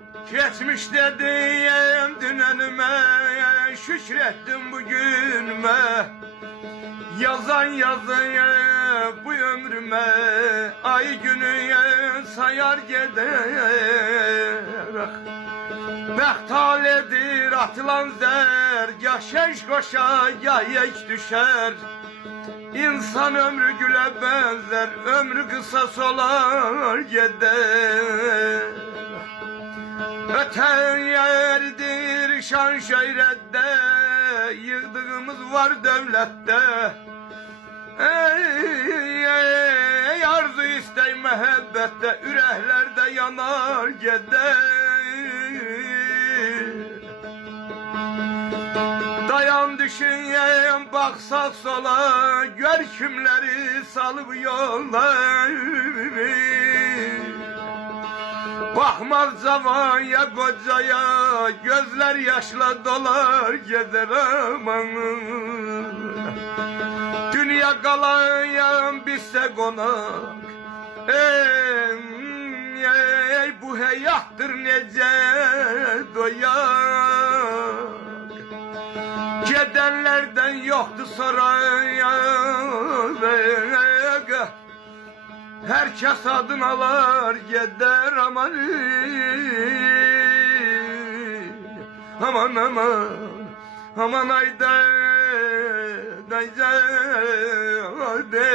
Geçmiş dediğim dünenime, şükrettim bugünüme. Yazan yazıyı bu ömrüme, ay günü sayar gider. Behtaledir atılan zer, ya şeş koşa ya yek düşer. İnsan ömrü güle benzer, ömrü kısa solar gider. Öten yerdir şan şöhrette, yığdığımız var devlette. Ey arzu istey mehabbette, yüreklerde yanar gider. Dayan düşüneyim baksak sola, gör kimleri salıp yola. Bakmaz zavaya kocaya, gözler yaşla dolar gider aman. Dünya kalayım bizse konak, ey bu hayattır nece doyak. Gidenlerden yoktu soraya, herkes adını alar gider aman. Aman aman aman ayda dayca de